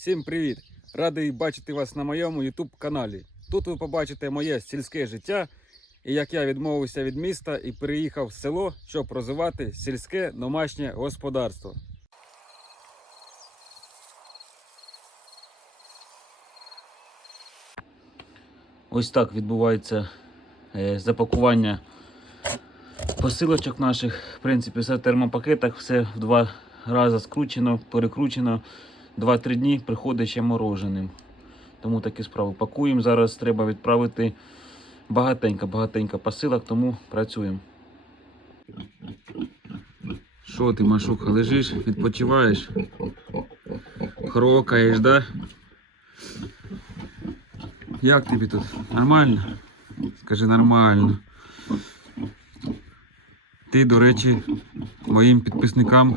Всім привіт! Радий бачити вас на моєму YouTube каналі. Тут ви побачите моє сільське життя і як я відмовився від міста і переїхав в село, щоб розвивати сільське домашнє господарство. Ось так відбувається е, запакування посилочок наших. В принципі, все в термопакетах, все в два рази скручено, перекручено. 2-3 дні приходить ще мороженим. Тому такі справи. Пакуємо. Зараз треба відправити багатенько, багатенько посилок, тому працюємо. Що ти, Машуха, лежиш, відпочиваєш? Хрокаєш, да? Як тобі тут? Нормально? Скажи нормально. Ти, до речі, моїм підписникам,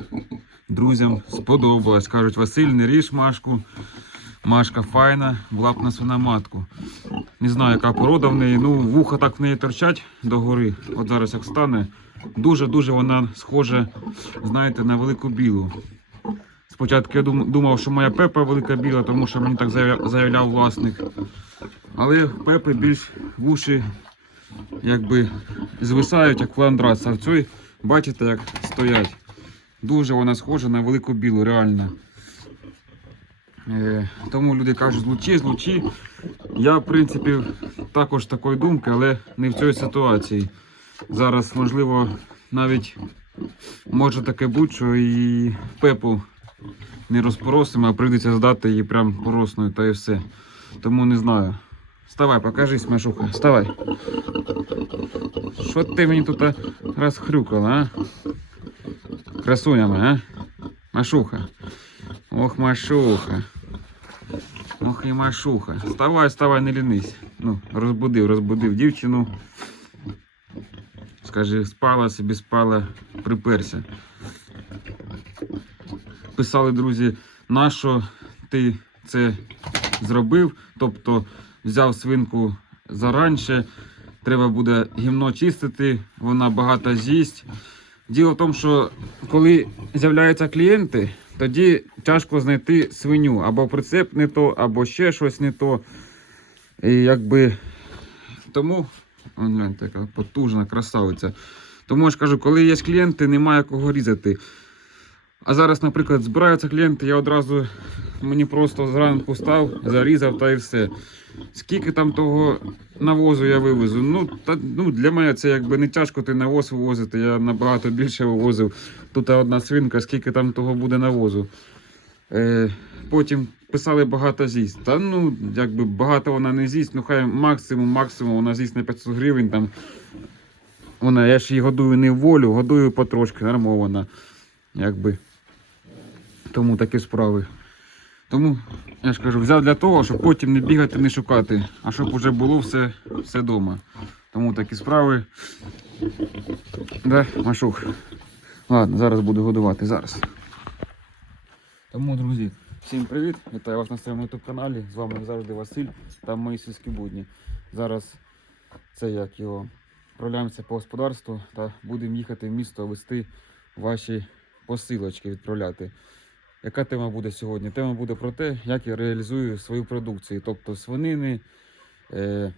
друзям сподобалась. Кажуть, Василь, не ріж Машку. Машка файна, була на свиноматку. Не знаю, яка порода в неї. Ну, вуха так в неї торчать догори. От зараз як стане. Дуже-дуже вона схожа, знаєте, на велику білу. Спочатку я думав, що моя пепа велика біла, тому що мені так заявляв власник. Але пепи більш вуші якби звисають, як фландрас. А в цій, бачите, як стоять. Дуже вона схожа на велику білу, реально. Е, тому люди кажуть, злучі, злучі. Я, в принципі, також такої думки, але не в цій ситуації. Зараз, можливо, навіть може таке бути, що і пепу не розпоросимо, а прийдеться здати її прям поросною та і все. Тому не знаю. Вставай, покажись, Машуха, вставай. Що ти мені тут розхрюкала, а? Красунями, а? Машуха. Ох, Машуха. Ох і Машуха. Вставай, вставай, не лінись. Ну, розбудив, розбудив дівчину. Скажи, спала собі спала, приперся. Писали друзі, нащо ти це зробив? Тобто взяв свинку заранше, треба буде гімно чистити, вона багато з'їсть. Діло в тому, що коли з'являються клієнти, тоді тяжко знайти свиню. Або прицеп не то, або ще щось не то. І якби тому, гляньте, яка потужна красавиця. Тому я ж кажу, коли є клієнти, немає кого різати. А зараз, наприклад, збираються клієнти, я одразу мені просто зранку став, зарізав та і все. Скільки там того навозу я вивезу? Ну, та, ну, для мене це якби не тяжко ти навоз вивозити, я набагато більше вивозив. Тут одна свинка, скільки там того буде навозу. Е, потім писали багато з'їсть. Та ну, якби багато вона не з'їсть, ну хай максимум, максимум вона з'їсть на 500 гривень. Там. Вона, я ж її годую не в волю, годую потрошки, нормована. Якби. Тому такі справи. Тому, я ж кажу, взяв для того, щоб потім не бігати, не шукати, а щоб уже було все, все вдома. Тому такі справи. Да, Машух. Ладно, зараз буду годувати. Зараз. Тому, друзі, всім привіт! Вітаю вас на своєму YouTube каналі. З вами завжди Василь та мої сільські будні. Зараз це як його відправляємося по господарству та будемо їхати в місто вести ваші посилочки відправляти. Яка тема буде сьогодні? Тема буде про те, як я реалізую свою продукцію, тобто свинини, е,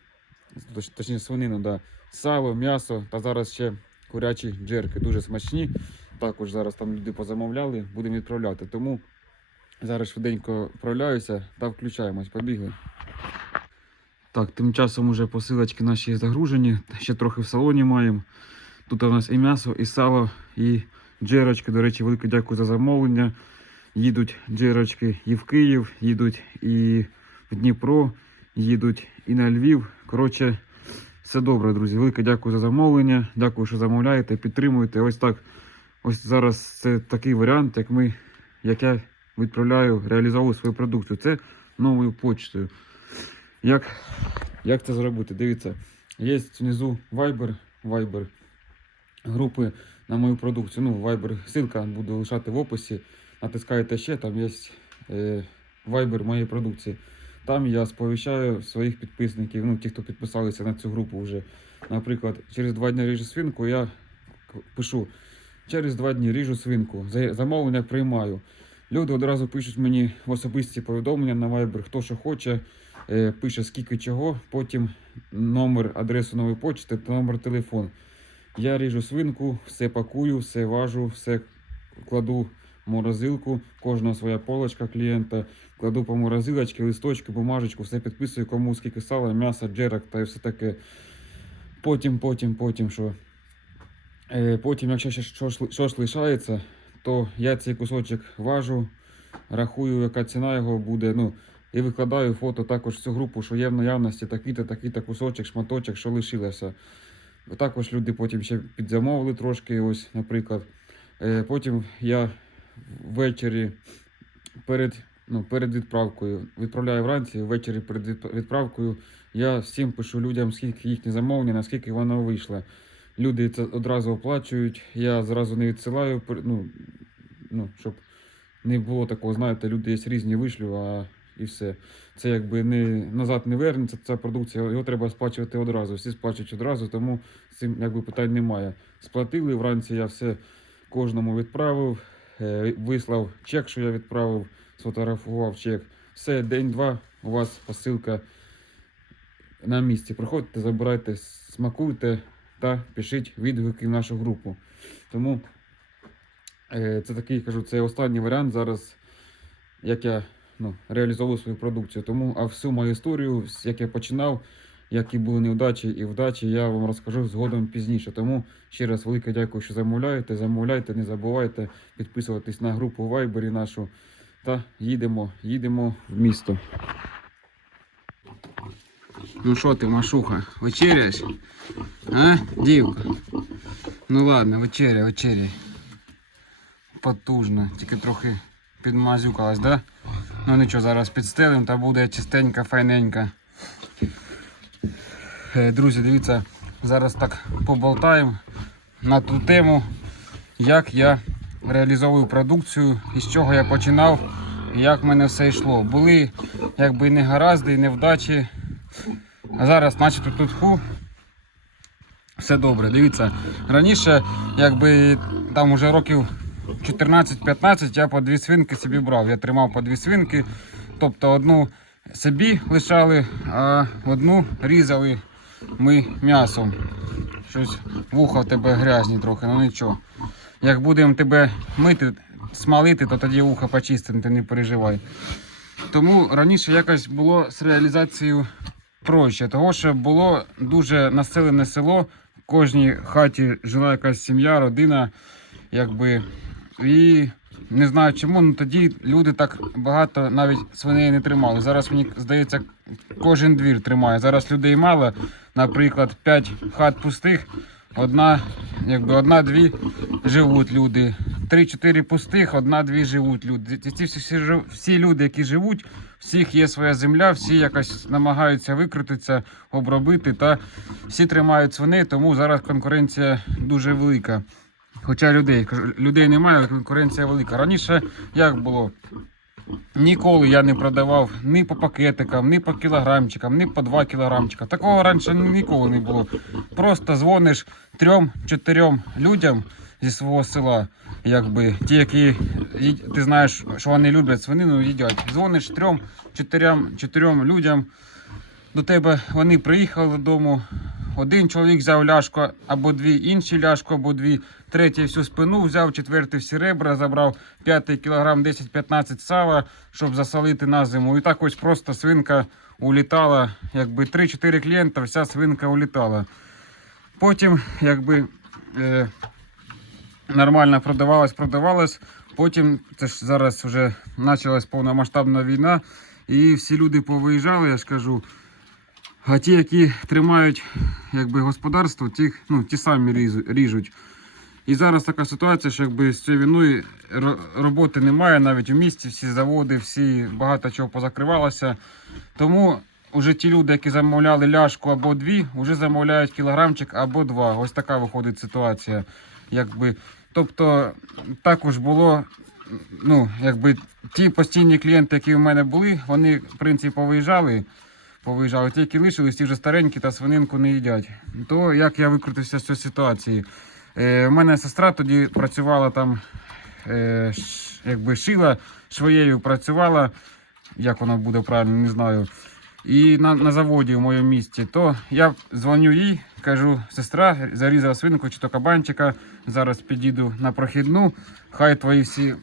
точ- точніше свинину, да, сало, м'ясо та зараз ще курячі джерки, дуже смачні. Також зараз там люди позамовляли, будемо відправляти. Тому зараз швиденько вправляюся та включаємось. Побігли. Так, тим часом уже посилочки наші загружені, ще трохи в салоні маємо. Тут у нас і м'ясо, і сало, і джерочки. До речі, велике дякую за замовлення. Їдуть джерочки і в Київ, їдуть і в Дніпро, їдуть і на Львів. Коротше, все добре, друзі. Велике дякую за замовлення. Дякую, що замовляєте, підтримуєте. Ось так. Ось зараз це такий варіант, як ми, як я відправляю, реалізовую свою продукцію. Це новою почтою. Як, як це зробити? Дивіться, є внизу Viber, Viber групи на мою продукцію. Ну, Viber ссылка буду лишати в описі. Натискаєте ще, там є е, Viber моєї продукції. Там я сповіщаю своїх підписників, ну, ті, хто підписалися на цю групу вже. Наприклад, через два дні ріжу свинку, я пишу, через два дні ріжу свинку, замовлення приймаю. Люди одразу пишуть мені в особисті повідомлення на Viber, хто що хоче, е, пише скільки чого, потім номер, адресу нової почти та номер телефон. Я ріжу свинку, все пакую, все важу, все кладу морозилку, кожного своя полочка клієнта, кладу по морозилочці, листочки, бумажечку, все підписую, кому скільки сала, м'яса, джерок та все таке. Потім, потім, потім що. Е, потім, якщо ще щось лишається, то я цей кусочок важу, рахую, яка ціна його буде. Ну, і викладаю фото також в цю групу, що є в наявності такий-то, такий-то кусочок, шматочок, що лишилося. Також люди потім ще підзамовили трошки, ось, наприклад. Е, Потім я ввечері перед, ну, перед відправкою відправляю вранці, ввечері перед відп- відправкою я всім пишу людям, скільки їхнє замовлення, наскільки воно вийшло. Люди це одразу оплачують, я зразу не відсилаю, ну, ну, щоб не було такого, знаєте, люди є різні вишлю, а і все. Це якби не назад не вернеться, ця продукція, його треба сплачувати одразу. Всі сплачують одразу, тому з цим якби питань немає. Сплатили вранці, я все кожному відправив, вислав чек, що я відправив, сфотографував чек. Все, день-два, у вас посилка на місці. Приходьте, забирайте, смакуйте та пишіть відгуки в нашу групу. Тому е, це такий, кажу, це останній варіант зараз, як я ну, реалізовую свою продукцію. Тому, а всю мою історію, як я починав, які були неудачі і вдачі, я вам розкажу згодом пізніше. Тому ще раз велике дякую, що замовляєте. Замовляйте, не забувайте підписуватись на групу в Viber нашу. Та їдемо, їдемо в місто. Ну що ти, Машуха, вечеряєш? А, дівка? Ну ладно, вечеря, вечеряй. Потужно, тільки трохи підмазюкалась, да? Ну нічого, зараз підстелим та буде чистенька, файненька. Е, Друзі, дивіться, зараз так поболтаємо на ту тему, як я реалізовую продукцію, і з чого я починав, як в мене все йшло. Були якби не гаразди, і невдачі. А зараз, начебто, тут ху. Все добре. Дивіться. Раніше, якби там уже років 14-15 я по дві свинки собі брав. Я тримав по дві свинки. Тобто одну собі лишали, а одну різали ми м'ясом. Щось вуха в тебе грязні трохи, ну нічого. Як будемо тебе мити, смалити, то тоді вуха почистимо, ти не переживай. Тому раніше якось було з реалізацією проще, того що було дуже населене село, в кожній хаті жила якась сім'я, родина, якби. І не знаю чому, ну тоді люди так багато навіть свиней не тримали. Зараз мені здається, кожен двір тримає. Зараз людей мало, наприклад, 5 хат пустих, одна, якби одна-дві живуть люди. Три-чотири пустих, одна-дві живуть люди. Ці всі, всі, люди, які живуть, всіх є своя земля, всі якось намагаються викрутитися, обробити, та всі тримають свиней, тому зараз конкуренція дуже велика. Хоча людей, людей немає, конкуренція велика. Раніше як було? Ніколи я не продавав ні по пакетикам, ні по кілограмчикам, ні по 2 кілограмчика. Такого раніше ніколи не було. Просто дзвониш трьом-чотирьом людям зі свого села, якби ті, які ти знаєш, що вони люблять свинину, їдять. Дзвониш трьом, чотирям, чотирьом людям. До тебе вони приїхали додому. Один чоловік взяв ляшку або дві, інший ляшку або дві, третій всю спину взяв, четвертий всі ребра забрав, п'ятий кілограм 10-15 сала, щоб засолити на зиму. І так ось просто свинка улітала, якби 3-4 клієнта, вся свинка улітала. Потім, якби е, нормально продавалась, продавалась. Потім це ж зараз вже почалась повномасштабна війна, і всі люди повиїжджали, я ж кажу. А ті, які тримають якби, господарство, ті, ну, ті самі ріжуть. І зараз така ситуація, що якби з цією війною роботи немає навіть у місті, всі заводи, всі багато чого позакривалося. Тому вже ті люди, які замовляли ляшку або дві, вже замовляють кілограмчик або два. Ось така виходить ситуація. Якби. Тобто також було, ну, якби ті постійні клієнти, які в мене були, вони в принципі повиїжджали. Повиїжджали. Ті, які лишились, ті вже старенькі та свининку не їдять. То як я викрутився з цієї ситуації? Е, у мене сестра тоді працювала там е, якби шила швоєю, працювала, як воно буде правильно, не знаю. І на, на заводі в моєму місті, то я дзвоню їй, кажу, сестра, зарізала свинку чи то кабанчика. Зараз підійду на прохідну. Хай твої всі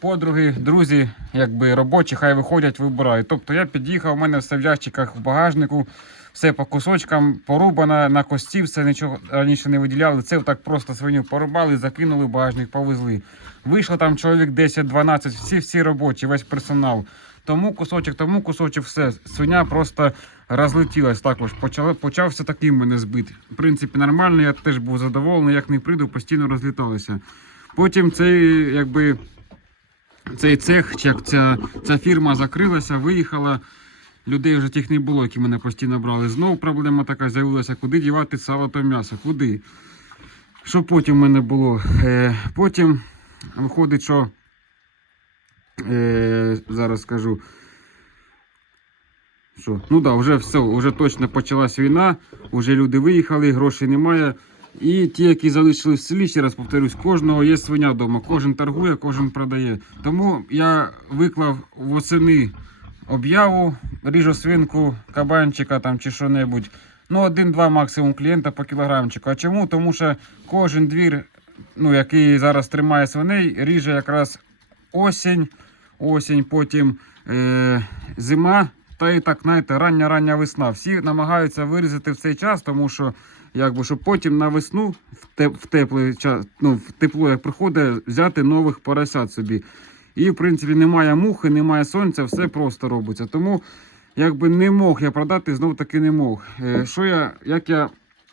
подруги, друзі, якби робочі, хай виходять, вибирають. Тобто я під'їхав, у мене все в ящиках в багажнику, все по кусочкам, порубано на кості, все нічого раніше не виділяли. Це так просто свиню порубали, закинули в багажник, повезли. Вийшло там чоловік 10-12, всі всі робочі, весь персонал. Тому кусочок, тому кусочок, все. Свиня просто розлетілась також. Почали, почався такий мене збит. В принципі, нормально, я теж був задоволений, як не прийду, постійно розліталися. Потім цей, якби, цей цех, чи як ця, ця фірма закрилася, виїхала. Людей вже тих не було, які мене постійно брали. Знову проблема така з'явилася, куди дівати сало та м'ясо, куди. Що потім в мене було? Е, потім виходить, що е, зараз скажу. Що? Ну так, да, вже все, вже точно почалась війна, вже люди виїхали, грошей немає. І ті, які залишились в селі, ще раз повторюсь, кожного є свиня вдома, кожен торгує, кожен продає. Тому я виклав восени об'яву, ріжу свинку, кабанчика там чи що-небудь. Ну, один-два максимум клієнта по кілограмчику. А чому? Тому що кожен двір, ну, який зараз тримає свиней, ріже якраз осінь, осінь, потім е, зима, та і так, знаєте, рання-рання весна. Всі намагаються вирізати в цей час, тому що якби, щоб потім на весну в, теп, в теплий час, ну, в тепло, як приходить, взяти нових поросят собі. І, в принципі, немає мухи, немає сонця, все просто робиться. Тому якби не мог я продати, знов таки не мог. Е, Що я, як я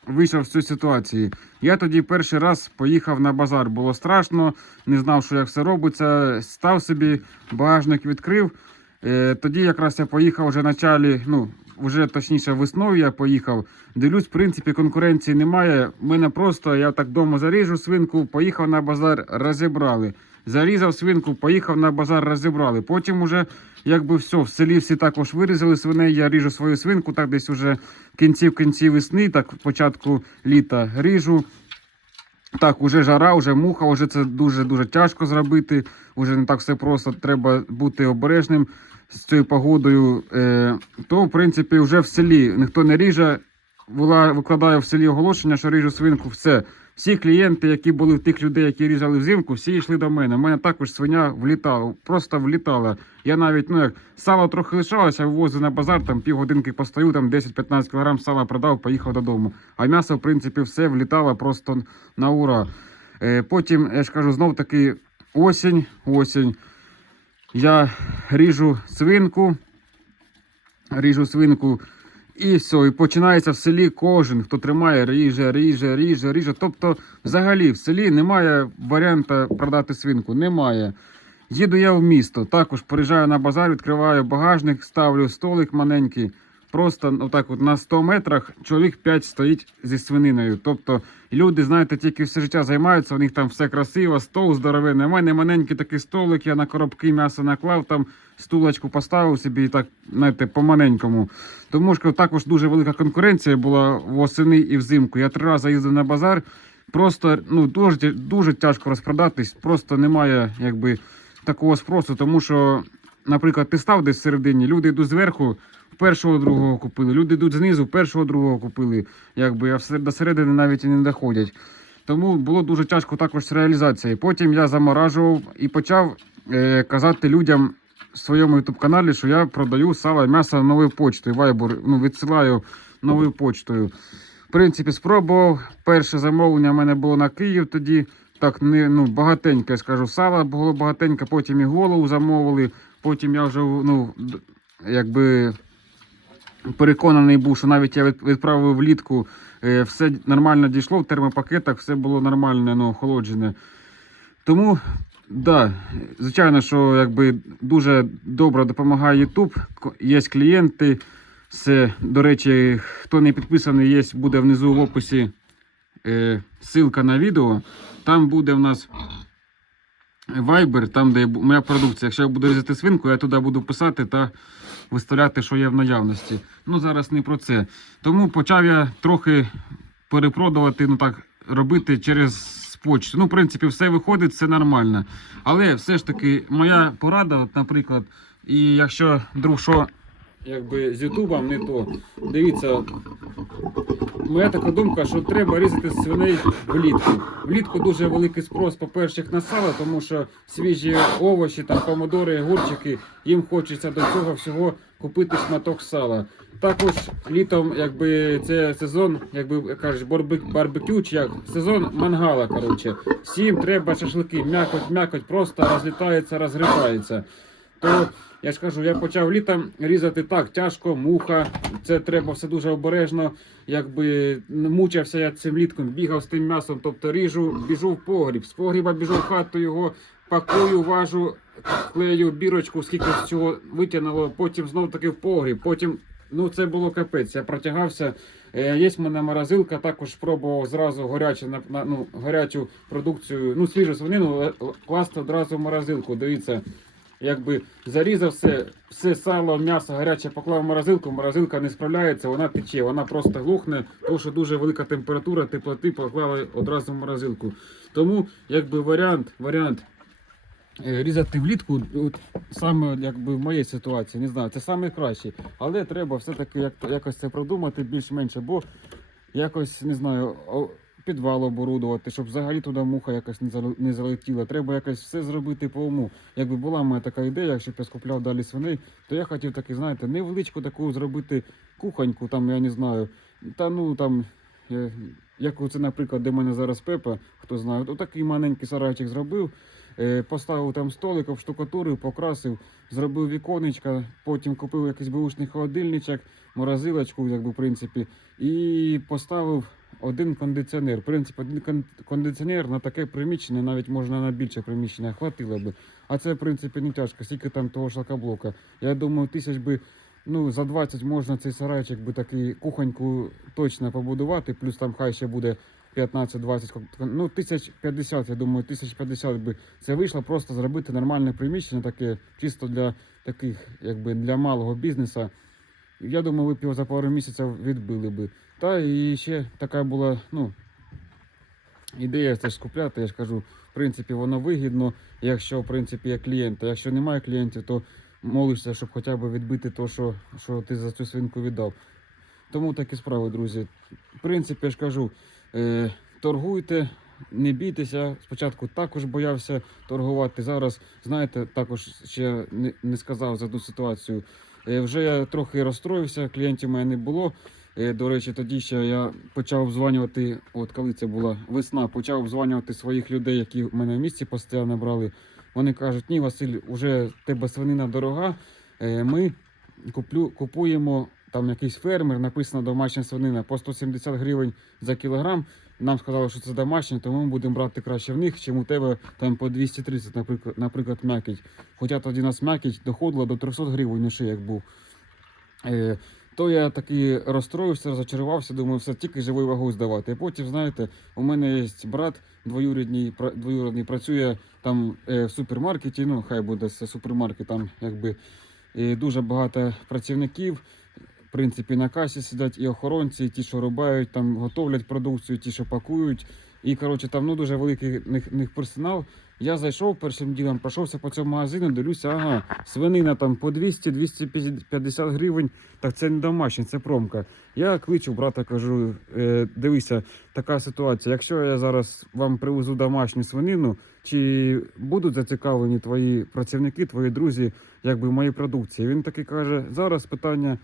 вийшов з цієї ситуації? Я тоді перший раз поїхав на базар. Було страшно, не знав, що як все робиться. Став собі, багажник відкрив. Е, Тоді якраз я поїхав вже в началі, ну, вже точніше весною я поїхав. Дивлюсь, в принципі, конкуренції немає. Мене просто, я так вдома заріжу свинку, поїхав на базар, розібрали. Зарізав свинку, поїхав на базар, розібрали. Потім уже, якби все, в селі всі також вирізали свиней. Я ріжу свою свинку, так десь уже в кінці в кінці весни, так початку літа ріжу. Так, уже жара, уже муха, вже це дуже-дуже тяжко зробити. Уже не так все просто, треба бути обережним з цією погодою. Е, то, в принципі, вже в селі ніхто не ріже. Вила- Викладаю в селі оголошення, що ріжу свинку, все. Всі клієнти, які були в тих людей, які різали взимку, всі йшли до мене. У мене також свиня влітала, просто влітала. Я навіть, ну як сало трохи лишалося, вивозив на базар, там півгодинки постою, там 10-15 кг сала продав, поїхав додому. А м'ясо, в принципі, все влітало просто на ура. Е, потім, я ж кажу, знов таки осінь, осінь. Я ріжу свинку, ріжу свинку. І все, і починається в селі кожен, хто тримає, ріже, ріже, ріже, ріже. Тобто, взагалі, в селі немає варіанта продати свинку. Немає. Їду я в місто, також приїжджаю на базар, відкриваю багажник, ставлю столик маленький. Просто отак от на 100 метрах чоловік 5 стоїть зі свининою. Тобто люди, знаєте, тільки все життя займаються, у них там все красиво, стол здоровенний. У мене маленький такий столик, я на коробки м'ясо наклав, там стулочку поставив собі і так, знаєте, по-маленькому. Тому що також дуже велика конкуренція була восени і взимку. Я три рази їздив на базар. Просто ну, дуже, дуже тяжко розпродатись, просто немає якби, такого спросу, тому що, наприклад, ти став десь всередині, люди йдуть зверху, першого другого купили, люди йдуть знизу, першого другого купили, якби, а до середини навіть і не доходять. Тому було дуже тяжко також з реалізацією. Потім я заморажував і почав е, казати людям в своєму youtube каналі, що я продаю сало і м'ясо новою почтою. Viber, ну, відсилаю новою почтою. В принципі, спробував. Перше замовлення в мене було на Київ тоді. Так, не, ну, багатеньке, скажу, сала було багатеньке, потім і голову замовили. Потім я вже ну, якби переконаний був, що навіть я відправив влітку, е, все нормально дійшло в термопакетах, все було нормально, ну, охолоджене. Тому, да, звичайно, що якби дуже добре допомагає YouTube. Є клієнти. Все, до речі, хто не підписаний, є, буде внизу в описі е, ссылка на відео. Там буде в нас Viber, там, де моя продукція. Якщо я буду різати свинку, я туди буду писати та виставляти, що є в наявності. Ну, зараз не про це. Тому почав я трохи перепродувати, ну так, робити через почту. Ну, в принципі, все виходить, все нормально. Але все ж таки, моя порада, от, наприклад, і якщо друг що, якби з Ютубом не то, дивіться, моя така думка, що треба різати свиней влітку. Влітку дуже великий спрос, по-перше, на сало, тому що свіжі овочі, там помидори, огурчики, їм хочеться до цього всього купити шматок сала. Також літом, якби це сезон, якби барбек- барбекю, чи як сезон мангала. Коротше, всім треба шашлики, м'якоть, м'якоть просто розлітається, розгрібається. То я ж кажу, я почав літом різати так, тяжко, муха. Це треба все дуже обережно. Якби мучився я цим літком, бігав з тим м'ясом, тобто ріжу, біжу в погріб. З погріба біжу в хату, його пакую, важу, клею бірочку, скільки з цього витягнуло, потім знов таки в погріб. Потім, ну це було капець. Я протягався. Е, Є в мене морозилка, також пробував зразу горячу, ну, гарячу продукцію, ну свіжу свинину, класти одразу в морозилку. Дивіться, якби зарізав все, все сало, м'ясо гаряче поклав в морозилку, морозилка не справляється, вона тече, вона просто глухне, тому що дуже велика температура, теплоти поклали одразу в морозилку. Тому якби варіант, варіант е, різати влітку, от, саме якби в моїй ситуації, не знаю, це саме краще. Але треба все-таки як, якось це продумати більш-менше, бо якось не знаю. Підвал оборудувати, щоб взагалі туди муха якось не залетіла. Треба якось все зробити по уму. Якби була моя така ідея, щоб я скупляв далі свиней, то я хотів таки, знаєте, невеличку таку зробити кухоньку, там, я не знаю. Та ну там, е, як оце, наприклад, де мене зараз Пепа, хто знає, то такий маленький сарайчик зробив, е, поставив там столик, обштукатурив, покрасив, зробив віконечка, потім купив якийсь бушний холодильничок, морозилочку, якби в принципі, і поставив один кондиціонер. В принципі, один кондиціонер на таке приміщення, навіть можна на більше приміщення, хватило би. А це, в принципі, не тяжко, скільки там того шлакоблока. Я думаю, тисяч би. Ну, за 20 можна цей сарайчик би такий кухоньку точно побудувати, плюс там хай ще буде 15-20, кон- ну, 1050, я думаю, 1050 би це вийшло, просто зробити нормальне приміщення, таке чисто для таких, якби для малого бізнесу. Я думаю, ви б його за пару місяців відбили би. Та і ще така була, ну, ідея це ж купляти, я ж кажу, в принципі, воно вигідно, якщо в принципі є клієнти. Якщо немає клієнтів, то молишся, щоб хоча б відбити те, що, що ти за цю свинку віддав. Тому такі справи, друзі. В принципі, я ж кажу, е, торгуйте, не бійтеся. Спочатку також боявся торгувати. Зараз, знаєте, також ще не, не сказав за одну ситуацію. Е, вже я трохи розстроївся, клієнтів у мене не було. Е, До речі, тоді ще я почав обзванювати, от коли це була весна, почав обзванювати своїх людей, які в мене в місті постійно брали. Вони кажуть, ні, Василь, уже тебе свинина дорога. е, Ми куплю, купуємо там якийсь фермер, написано домашня свинина по 170 гривень за кілограм. Нам сказали, що це домашня, тому ми будемо брати краще в них, чим у тебе там по 230, наприклад, наприклад м'якіть. Хоча тоді нас м'якіть доходила до 300 гривень, не ще як був. То я таки розстроївся, розочарувався, думаю, все тільки живою вагою здавати. І потім, знаєте, у мене є брат двоюрідний, двоюрідний працює там е, в супермаркеті. Ну, хай буде це супермаркет, там якби е, дуже багато працівників. В принципі, на касі сидять і охоронці, і ті, що рубають, там готовлять продукцію, ті, що пакують. І коротше, там ну, дуже великий них, них персонал. Я зайшов першим ділом, пройшовся по цьому магазину, дивлюся, ага, свинина там по 200-250 гривень. Так це не домашня, це промка. Я кличу брата, кажу: е, дивися, така ситуація. Якщо я зараз вам привезу домашню свинину, чи будуть зацікавлені твої працівники, твої друзі, якби в моїй продукції? Він таки каже: зараз питання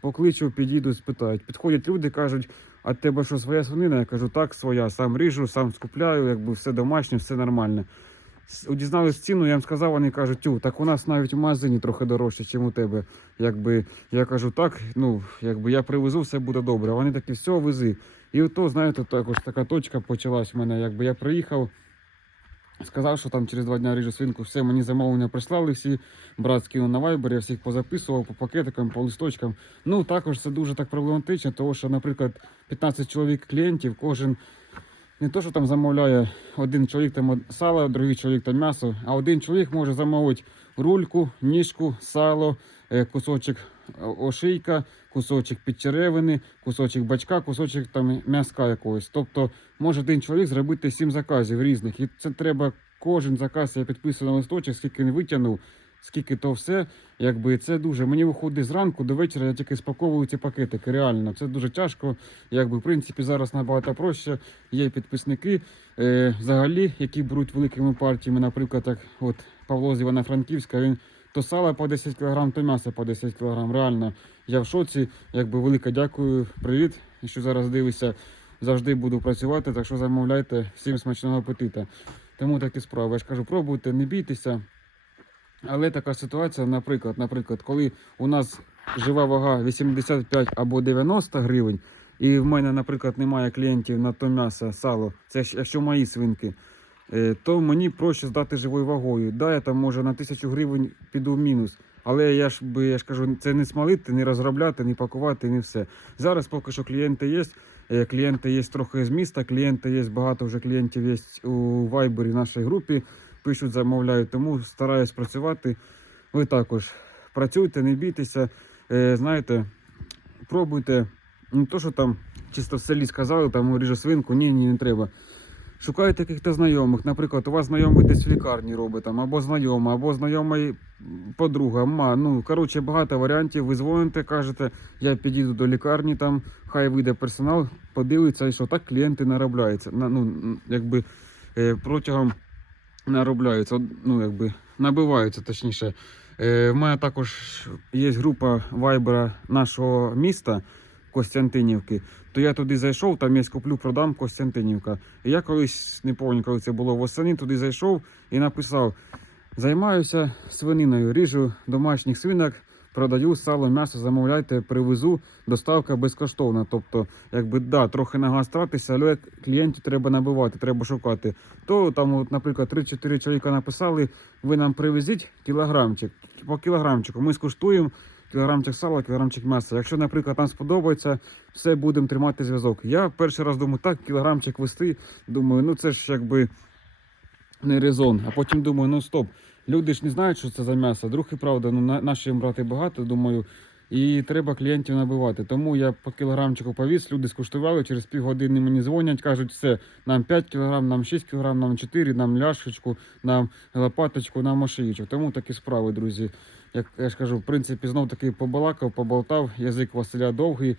покличу, підійду, спитають. Підходять люди, кажуть, а тебе що своя свинина? Я кажу, так, своя. Сам ріжу, сам скупляю, якби все домашнє, все нормально. Дізнались ціну, я їм сказав, вони кажуть, тю, так у нас навіть в магазині трохи дорожче, ніж у тебе. Якби я кажу, так, ну якби я привезу, все буде добре. Вони такі, все, вези. І ото, знаєте, також така точка почалась в мене. Якби я приїхав, сказав, що там через два дні ріжу свинку, все, мені замовлення прислали всі. Брат скинув на вайбер, я всіх позаписував по пакетикам, по листочкам. Ну також це дуже так проблематично, тому що, наприклад, 15 чоловік клієнтів, кожен не то, що там замовляє один чоловік там сало, другий чоловік там м'ясо, а один чоловік може замовити рульку, ніжку, сало, е, кусочок о- ошийка, кусочок підчеревини, кусочок бачка, кусочок там м'яска якогось. Тобто може один чоловік зробити сім заказів різних. І це треба кожен заказ, я підписую на листочок, скільки не витягнув, скільки то все. Якби це дуже. Мені виходить зранку до вечора, я тільки спаковую ці пакетики. Реально, це дуже тяжко. Якби в принципі зараз набагато проще. Є підписники е, взагалі, які беруть великими партіями. Наприклад, як от Павло з Івано-Франківська, він то сало по 10 кг, то м'ясо по 10 кг. Реально, я в шоці. Якби велике дякую, привіт. Що зараз дивишся, завжди буду працювати. Так що замовляйте всім смачного апетита. Тому такі справи. Я ж кажу, пробуйте, не бійтеся. Але така ситуація, наприклад, наприклад, коли у нас жива вага 85 або 90 гривень, і в мене, наприклад, немає клієнтів на то м'ясо, сало, це якщо мої свинки, е, то мені проще здати живою вагою. Да, я там може на 1000 гривень піду в мінус. Але я ж би я ж кажу, це не смалити, не розробляти, не пакувати, не все. Зараз поки що клієнти є. Е, Клієнти є трохи з міста, клієнти є, багато вже клієнтів є у Вайбері нашій групі. Пишуть, замовляють, тому стараюсь працювати. Ви також працюйте, не бійтеся. Е, знаєте, пробуйте. Не то, що там чисто в селі сказали, там ріже свинку, ні, ні, не треба. Шукайте якихось знайомих. Наприклад, у вас знайомий десь в лікарні робить, там, або знайома, або знайомий подруга, ма. Ну, коротше, багато варіантів. Ви дзвоните, кажете, я підійду до лікарні, там, хай вийде персонал, подивиться, і що так клієнти наробляються. На, ну, якби е, протягом наробляються, ну, якби, набиваються, точніше. Е, в мене також є група вайбера нашого міста Костянтинівки. То я туди зайшов, там я куплю, продам Костянтинівка. І я колись не пам'ятаю, коли це було восени, туди зайшов і написав: займаюся свининою, ріжу домашніх свинок, продаю сало, м'ясо, замовляйте, привезу, доставка безкоштовна. Тобто, якби да, трохи на газ тратися, але клієнтів треба набивати, треба шукати. То там, от, наприклад, 3-4 чоловіка написали, ви нам привезіть кілограмчик. По кілограмчику ми скуштуємо. Кілограмчик сала, кілограмчик м'яса. Якщо, наприклад, нам сподобається, все будемо тримати зв'язок. Я перший раз думаю, так, кілограмчик вести. Думаю, ну це ж якби не резон. А потім думаю, ну стоп. Люди ж не знають, що це за м'ясо. Друг і правда, ну на- наші брати багато, думаю. І треба клієнтів набивати. Тому я по кілограмчику повіз, люди скуштували, через півгодини мені дзвонять, кажуть, все, нам 5 кілограм, нам 6 кілограм, нам 4, нам ляшечку, нам лопаточку, нам ошиєчок. Тому такі справи, друзі. Як я ж кажу, в принципі, знов таки побалакав, поболтав, язик Василя довгий.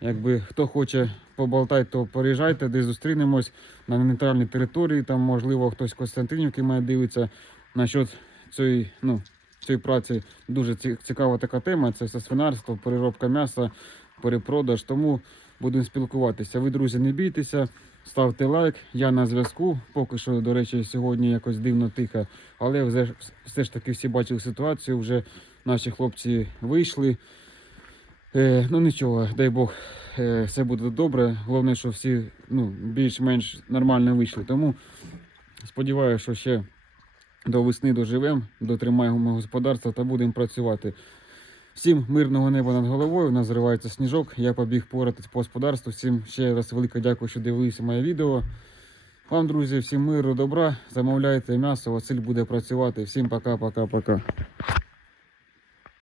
Якби хто хоче поболтати, то приїжджайте, десь зустрінемось на нейтральній території. Там, можливо, хтось з Костянтинівки мене дивиться. Насчет цієї, ну, цієї праці дуже цікава така тема. Це все свинарство, переробка м'яса, перепродаж. Тому будемо спілкуватися. Ви, друзі, не бійтеся, ставте лайк. Я на зв'язку. Поки що, до речі, сьогодні якось дивно тихо, але все, все ж таки всі бачили ситуацію. Вже наші хлопці вийшли. Е, ну нічого, дай Бог, е, все буде добре. Головне, що всі ну, більш-менш нормально вийшли. Тому сподіваюся, що ще до весни доживемо, дотримаємо господарства та будемо працювати. Всім мирного неба над головою. У нас зривається сніжок. Я побіг поратись по господарству. Всім ще раз велике дякую, що дивилися моє відео. Вам, друзі, всім миру, добра. Замовляйте м'ясо, Василь буде працювати. Всім пока-пока-пока.